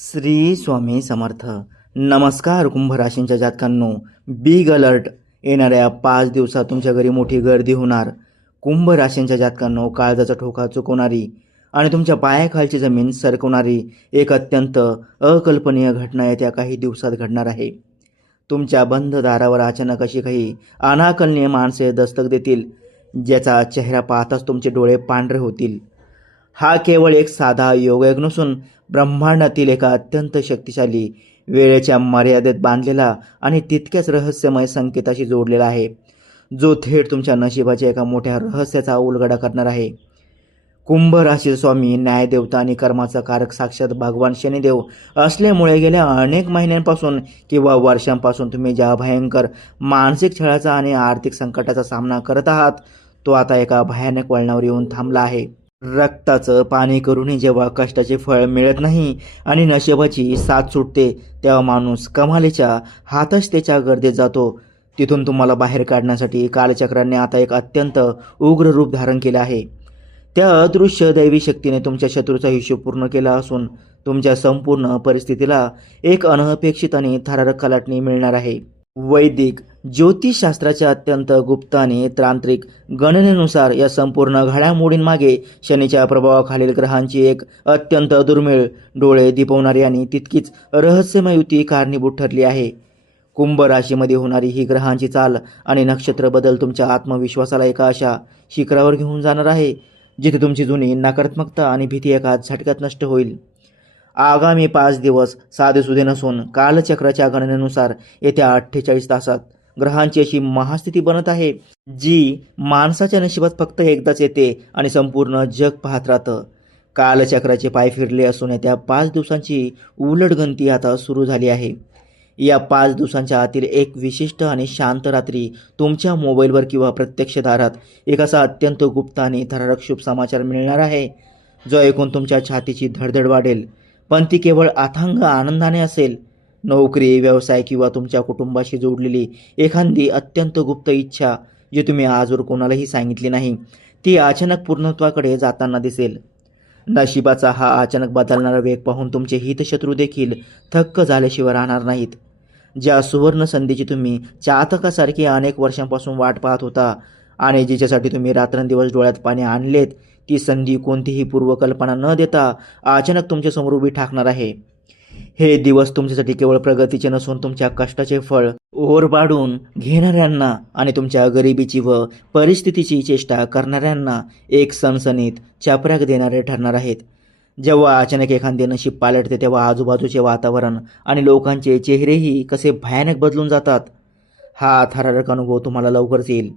श्री स्वामी समर्थ. नमस्कार Kumbh राशींच्या जातकांनो, big alert. येणाऱ्या 5 दिवसात तुमच्या घरी मोठी गर्दी होणार. कुंभ राशींच्या जातकांनो, काळजाचा ठोका चुकवणारी आणि तुमच्या पायाखालची जमीन सरकवणारी एक अत्यंत अकल्पनीय घटना येत्या काही दिवसात घडणार आहे. तुमच्या बंद दारावर अचानक अशी काही अनाकलनीय माणसे दस्तक देतील, ज्याचा चेहरा पाहताच तुमचे डोळे पांढरे होतील. हा केवळ एक साधा योगयोग नसून ब्रह्मांडातील एका अत्यंत शक्तिशाली, वेळेच्या मर्यादेत बांधलेला आणि तितक्याच रहस्यमय संकेताशी जोडलेला आहे, जो थेट तुमच्या नशिबाच्या एका मोठ्या रहस्याचा उलगडा करणार आहे. कुंभ राशीचा स्वामी न्यायदेवता आणि कर्माचा कारक साक्षात भगवान शनिदेव असल्यामुळे गेल्या अनेक महिन्यांपासून किंवा वर्षांपासून तुम्ही ज्या भयंकर मानसिक छळाचा आणि आर्थिक संकटाचा सामना करत आहात, तो आता एका भयानक वळणावर येऊन थांबला आहे. रक्ताचं पाणी करूनही जेव्हा कष्टाचे फळ मिळत नाही आणि नशिबाची साथ सुटते, तेव्हा माणूस कमालीच्या हातच गर्दीत जातो. तिथून तुम्हाला बाहेर काढण्यासाठी कालचक्राने आता एक अत्यंत उग्र रूप धारण केलं आहे. त्या अदृश्य दैवी शक्तीने तुमच्या शत्रूचा हिशोब पूर्ण केला असून तुमच्या संपूर्ण परिस्थितीला एक अनपेक्षित आणि थरारक कलाटणी मिळणार आहे. वैदिक ज्योतिषशास्त्राच्या अत्यंत गुप्त आणि तांत्रिक गणनेनुसार या संपूर्ण घडामोडींमागे शनीच्या प्रभावाखालील ग्रहांची एक अत्यंत दुर्मिळ, डोळे दिपवणारी आणि तितकीच रहस्यमय युती कारणीभूत ठरली आहे. कुंभ राशीमध्ये होणारी ही ग्रहांची चाल आणि नक्षत्र बदल तुमच्या आत्मविश्वासाला एका अशा शिखरावर घेऊन जाणार आहे, जिथे तुमची जुनी नकारात्मकता आणि भीती एका झटक्यात नष्ट होईल. आगामी 5 दिवस साधेसुधे नसून कालचक्राच्या गणनेनुसार येत्या 48 तासात ग्रहांची अशी महास्थिती बनत आहे, जी माणसाच्या नशिबात फक्त एकदाच येते आणि संपूर्ण जग पाहत राहतं. कालचक्राचे पाय फिरले असून येत्या 5 दिवसांची उलटगणती आता सुरू झाली आहे. या 5 दिवसांच्या आतील एक विशिष्ट आणि शांत रात्री तुमच्या मोबाईलवर किंवा प्रत्यक्ष दारात एक असा अत्यंत गुप्त आणि थरारक शुभ समाचार मिळणार आहे, जो ऐकून तुमच्या छातीची धडधड वाढेल. पण ती केवळ अथांग आनंदाने असेल. नोकरी, व्यवसाय किंवा तुमच्या कुटुंबाशी जोडलेली एखादी अत्यंत गुप्त इच्छा, जी तुम्ही आजवर कोणालाही सांगितली नाही, ती अचानक पूर्णत्वाकडे जाताना दिसेल. नशिबाचा हा अचानक बदलणारा वेग पाहून तुमचे हितशत्रू देखील थक्क झाल्याशिवाय राहणार नाहीत. ज्या सुवर्ण संधीची तुम्ही चातकासारखी अनेक वर्षांपासून वाट पाहत होता आणि जिच्यासाठी तुम्ही रात्रंदिवस डोळ्यात पाणी आणलेत, ती संधी कोणतीही पूर्वकल्पना न देता अचानक तुमच्यासमोर उभी ठाकणार आहे. हे दिवस तुमच्यासाठी केवळ प्रगतीचे नसून तुमच्या कष्टाचे फळ ओरबाडून घेणाऱ्यांना आणि तुमच्या गरिबीची व परिस्थितीची चेष्टा करणाऱ्यांना एक सणसणीत चपराक देणारे ठरणार आहेत. जेव्हा अचानक एखादे नशीब पालटते, तेव्हा आजूबाजूचे वातावरण आणि लोकांचे चेहरेही कसे भयानक बदलून जातात. हा थरारक अनुभव तुम्हाला लवकरच येईल.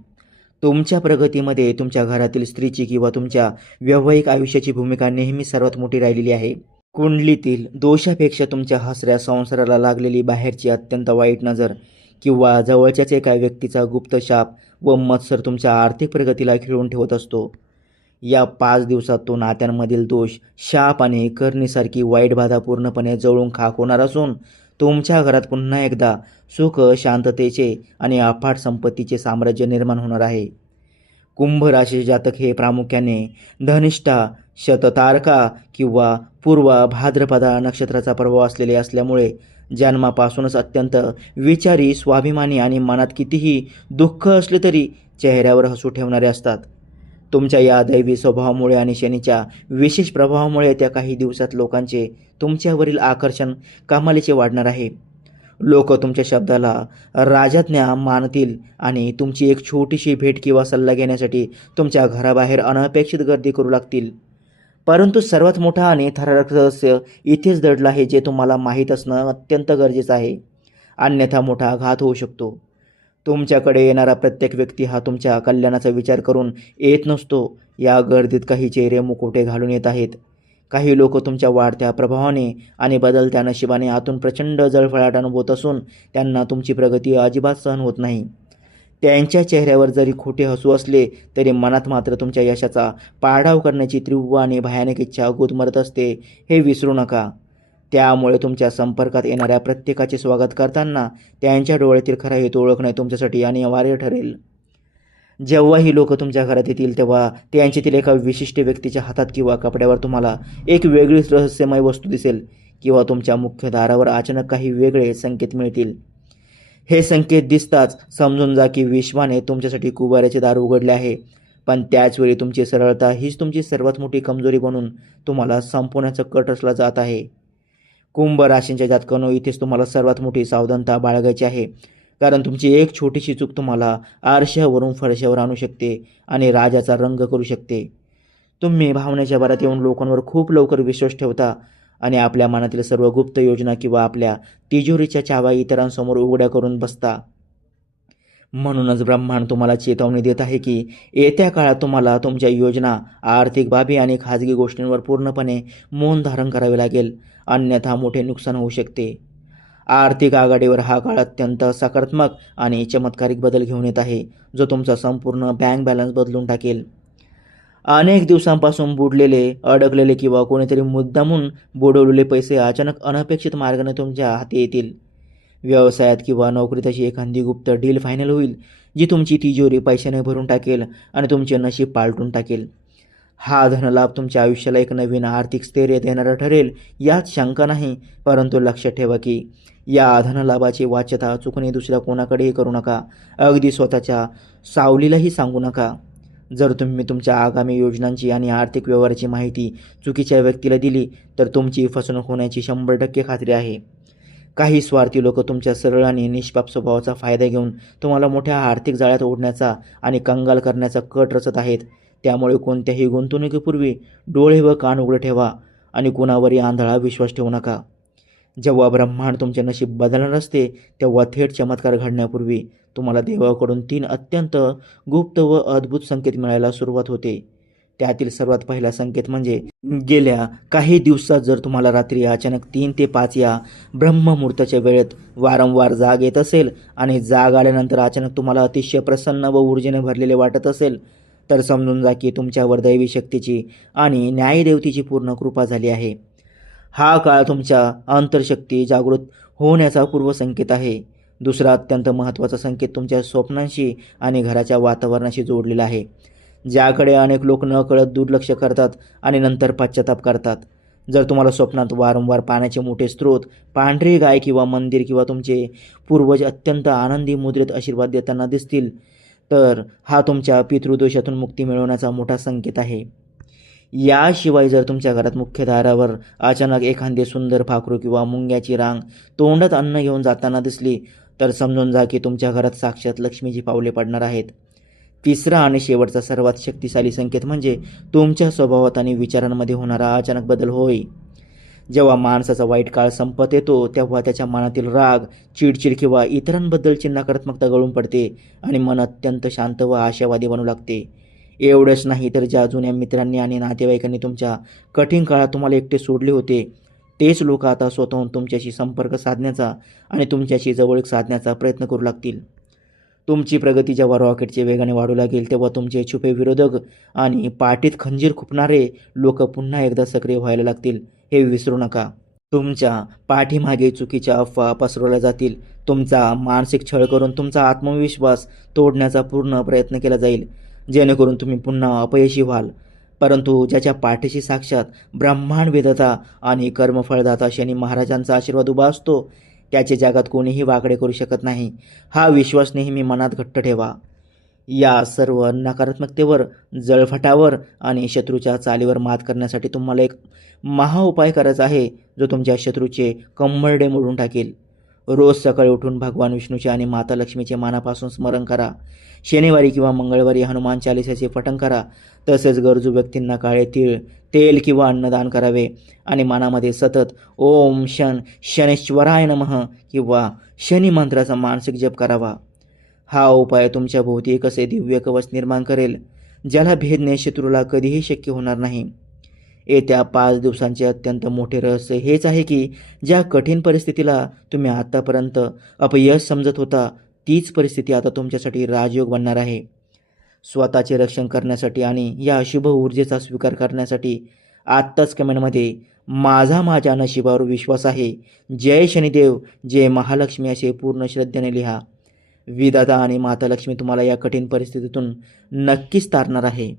तुमच्या प्रगतीमध्ये तुमच्या घरातील स्त्रीची किंवा तुमच्या वैवाहिक आयुष्याची भूमिका नेहमी सर्वात मोठी राहिलेली आहे. कुंडलीतील दोषापेक्षा तुमच्या हसऱ्या संसाराला लागलेली बाहेरची अत्यंत वाईट नजर किंवा जवळच्याच एका व्यक्तीचा गुप्त शाप व मत्सर तुमच्या आर्थिक प्रगतीला खिळून ठेवत असतो. या 5 दिवसात तो नात्यांमधील दोष, शाप आणि करणीसारखी वाईट बाधा पूर्णपणे जळून खाक होणार असून तुमच्या घरात पुन्हा एकदा सुख, शांततेचे आणि अफाट संपत्तीचे साम्राज्य निर्माण होणार आहे. कुंभ राशीचे जातक हे प्रामुख्याने धनिष्ठा, शततारका किंवा पूर्व भाद्रपदा नक्षत्राचा प्रभाव असलेले असल्यामुळे जन्मापासूनच अत्यंत विचारी, स्वाभिमानी आणि मनात कितीही दुःख असले तरी चेहऱ्यावर हसू ठेवणारे असतात. तुमच्या या दैवी स्वभावामुळे आणि शनीच्या विशेष प्रभावामुळे त्या काही दिवसात लोकांचे तुमच्यावरील आकर्षण कमालीचे वाढणार आहे. लोक तुमच्या शब्दाला राजज्ञा मानतील आणि तुमची एक छोटीशी भेट किंवा सल्ला घेण्यासाठी तुमच्या घराबाहेर अनपेक्षित गर्दी करू लागतील. परंतु सर्वात मोठा आणि थरारक रहस्य इथेच दडलं आहे, जे तुम्हाला माहीत असणं अत्यंत गरजेचं आहे. अन्यथा मोठा घात होऊ शकतो. तुमच्याकडे येणारा प्रत्येक व्यक्ती हा तुमच्या कल्याणाचा विचार करून येत नसतो. या गर्दीत काही चेहरे मुखवटे घालून येत आहेत. काही लोक तुमच्या वाढत्या प्रभावाने आणि बदलत्या नशिबाने आतून प्रचंड जळफळाट अनुभवत असून त्यांना तुमची प्रगती अजिबात सहन होत नाही. त्यांच्या चेहऱ्यावर जरी खोटे हसू असले तरी मनात मात्र तुमच्या यशाचा पाडाव करण्याची तीव्र आणि भयानक इच्छा गुदमरत असते, हे विसरू नका. त्यामुळे तुमच्या संपर्कात येणाऱ्या प्रत्येकाचे स्वागत करताना त्यांच्या डोळ्यातील खरा हेतू ओळखणे तुमच्यासाठी अनिवार्य ठरेल. जेव्हा ही लोक तुमच्या घरात येतील, तेव्हा त्यांच्यातील एका विशिष्ट व्यक्तीच्या हातात किंवा कपड्यावर तुम्हाला एक वेगळीच रहस्यमय वस्तू दिसेल. किंवा तुमच्या मुख्य दारावर अचानक काही वेगळे संकेत मिळतील. हे संकेत दिसताच समजून जा की विश्वाने तुमच्यासाठी कुबाऱ्याचे दार उघडले आहे. पण त्याचवेळी तुमची सरळता हीच तुमची सर्वात मोठी कमजोरी बनून तुम्हाला संपवण्याचं कट रचला जात आहे. कुंभ राशींच्या जातकांनो, इथेच तुम्हाला सर्वात मोठी सावधानता बाळगायची आहे. कारण तुमची एक छोटीशी चूक तुम्हाला आरशावरून फरशावर आणू शकते आणि राजाचा रंग करू शकते. तुम्ही भावनेच्या भरात येऊन लोकांवर खूप लवकर विश्वास ठेवता आणि आपल्या मनातील सर्व गुप्त योजना किंवा आपल्या तिजोरीच्या चाव्या इतरांसमोर उघड्या करून बसता. म्हणूनच ब्रह्मांड तुम्हाला चेतावणी देत आहे की येत्या काळात तुम्हाला तुमच्या योजना, आर्थिक बाबी आणि खाजगी गोष्टींवर पूर्णपणे मौन धारण करावे लागेल, अन्यथा मोठे नुकसान होऊ शकते. आर्थिक आघाडीवर हा काळ अत्यंत सकारात्मक आणि चमत्कारिक बदल घेऊन येत आहे, जो तुमचा संपूर्ण बँक बॅलन्स बदलून टाकेल. अनेक दिवसांपासून बुडलेले, अडकलेले किंवा कोणीतरी मुद्दामून बुडवलेले पैसे अचानक अनपेक्षित मार्गाने तुमच्या हाती येतील. व्यवसायात किंवा नोकरीत अशी एखादी गुप्त डील फायनल होईल, जी तुमची तिजोरी पैशाने भरून टाकेल आणि तुमचे नशीब पालटून टाकेल. हा धनलाभ तुमच्या आयुष्याला एक नवीन आर्थिक स्थैर्य देणारा ठरेल, यात शंका नाही. परंतु लक्षात ठेवा की या धनलाभाची वाच्यता चुकूनही दुसऱ्या कोणाकडेही करू नका, अगदी स्वतःच्या सावलीलाही सांगू नका. जर तुम्ही तुमच्या आगामी योजनांची आणि आर्थिक व्यवहाराची माहिती चुकीच्या व्यक्तीला दिली तर तुमची फसवणूक होण्याची 100% खात्री आहे. काही स्वार्थी लोक तुमच्या सरळ आणि निष्पाप स्वभावाचा फायदा घेऊन तुम्हाला मोठ्या आर्थिक जाळ्यात ओढण्याचा आणि कंगाल करण्याचा कट रचत आहेत. त्यामुळे कोणत्याही गुंतवणुकीपूर्वी डोळे व कान उघडे ठेवा आणि कुणावरही आंधळा विश्वास ठेवू नका. जेव्हा ब्रह्मांड तुमचे नशीब बदलणार असते, तेव्हा थेट चमत्कार घडण्यापूर्वी तुम्हाला देवाकडून 3 अत्यंत गुप्त व अद्भुत संकेत मिळायला सुरुवात होते. त्यातील सर्वात पहिला संकेत म्हणजे गेल्या काही दिवसात जर तुम्हाला रात्री अचानक 3 ते 5 या ब्रह्ममुहूर्ताच्या वेळेत वारंवार जाग येत असेल आणि जाग आल्यानंतर अचानक तुम्हाला अतिशय प्रसन्न व ऊर्जेने भरलेले वाटत असेल, तर समजून जा की तुमच्यावर दैवी शक्तीची आणि न्यायदेवतेची पूर्ण कृपा झाली आहे. हा काळ तुमच्या अंतर्शक्ती जागृत होण्याचा पूर्वसंकेत आहे. दुसरा अत्यंत महत्त्वाचा संकेत तुमच्या स्वप्नांशी आणि घराच्या वातावरणाशी जोडलेला आहे, ज्याकडे अनेक लोक नकळत दुर्लक्ष करतात आणि नंतर पश्चाताप करतात. जर तुम्हाला स्वप्नात वारंवार पाण्याचे मोठे स्रोत, पांढरी गाय किंवा मंदिर किंवा तुमचे पूर्वज अत्यंत आनंदी मुद्रेत आशीर्वाद देताना दिसतील, तर हा तुमच्या पितृदोषातून मुक्ती मिळवण्याचा मोठा संकेत आहे. याशिवाय जर तुमच्या घरात मुख्य दारावर अचानक एखादे सुंदर पाखरू किंवा मुंग्याची रांग तोंडात अन्न घेऊन जाताना दिसली, तर समजून जा की तुमच्या घरात साक्षात लक्ष्मीची पावले पडणार आहेत. तिसरा आणि शेवटचा सर्वात शक्तिशाली संकेत म्हणजे तुमच्या स्वभावात आणि विचारांमध्ये होणारा अचानक बदल होय. जेव्हा माणसाचा वाईट काळ संपत येतो, तेव्हा त्याच्या मनातील राग, चिडचिड किंवा इतरांबद्दलची नकारात्मकता गळून पडते आणि मन अत्यंत शांत व आशावादी बनू लागते. एवढंच नाही तर ज्या जुन्या मित्रांनी आणि नातेवाईकांनी तुमच्या कठीण काळात तुम्हाला एकटे सोडले होते, तेच लोक आता स्वतःहून तुमच्याशी संपर्क साधण्याचा आणि तुमच्याशी जवळीक साधण्याचा प्रयत्न करू लागतील. तुमची प्रगती जेव्हा रॉकेटचे वेगाने वाढू लागेल, तेव्हा तुमचे छुपे विरोधक आणि पाठीत खंजीर खुपणारे लोक पुन्हा एकदा सक्रिय व्हायला लागतील, हे विसरू नका. तुमच्या पाठीमागे चुकीच्या अफवा पसरवल्या जातील. तुमचा मानसिक छळ करून तुमचा आत्मविश्वास तोडण्याचा पूर्ण प्रयत्न केला जाईल, जेणेकरून तुम्ही पुन्हा अपयशी व्हाल. परंतु ज्याच्या पाठीशी साक्षात ब्रह्मांड विधाता आणि कर्मफळदाता शनी महाराजांचा आशीर्वाद उभा असतो, त्याचे जगात कोणीही वाकडे करू शकत नाही. हा विश्वास नेहमी मनात घट्ट ठेवा. या सर्व नकारात्मकतेवर, जळफटावर आणि शत्रूच्या चालीवर मात करण्यासाठी तुम्हाला एक महाउपाय करायचा आहे, जो तुमच्या शत्रूचे कंबरडे मोडून टाकेल. रोज सकाळी उठून भगवान विष्णूचे आणि माता लक्ष्मीचे मनापासून स्मरण करा. शनिवारी किंवा मंगळवारी हनुमान चालिसाचे पठण करा. तसेच गरजू व्यक्तींना काळे तीळ, तेल किंवा अन्नदान करावे आणि मनामध्ये सतत ओम शनेश्वराय नमः किंवा शनी मंत्राचा मानसिक जप करावा. हा उपाय तुमच्या भोवती एक असे दिव्य कवच निर्माण करेल, ज्याला भेदणे शत्रूला कधीही शक्य होणार नाही. येत्या 5 दिवसांचे अत्यंत मोठे रहस्य हेच आहे की ज्या कठीण परिस्थितीला तुम्ही आतापर्यंत अपयश समजत होता, तीच परिस्थिती आता तुमच्यासाठी राजयोग बनणार आहे. स्वतःचे रक्षण करण्यासाठी आणि या शुभ ऊर्जेचा स्वीकार करण्यासाठी आत्ताच कमेंटमध्ये माझ्या नशिबावर विश्वास आहे, जय शनिदेव, जय महालक्ष्मी असे पूर्ण श्रद्धेने लिहा. विधाता आणि माता लक्ष्मी तुम्हाला या कठीण परिस्थितीतून नक्कीच तारणार आहे.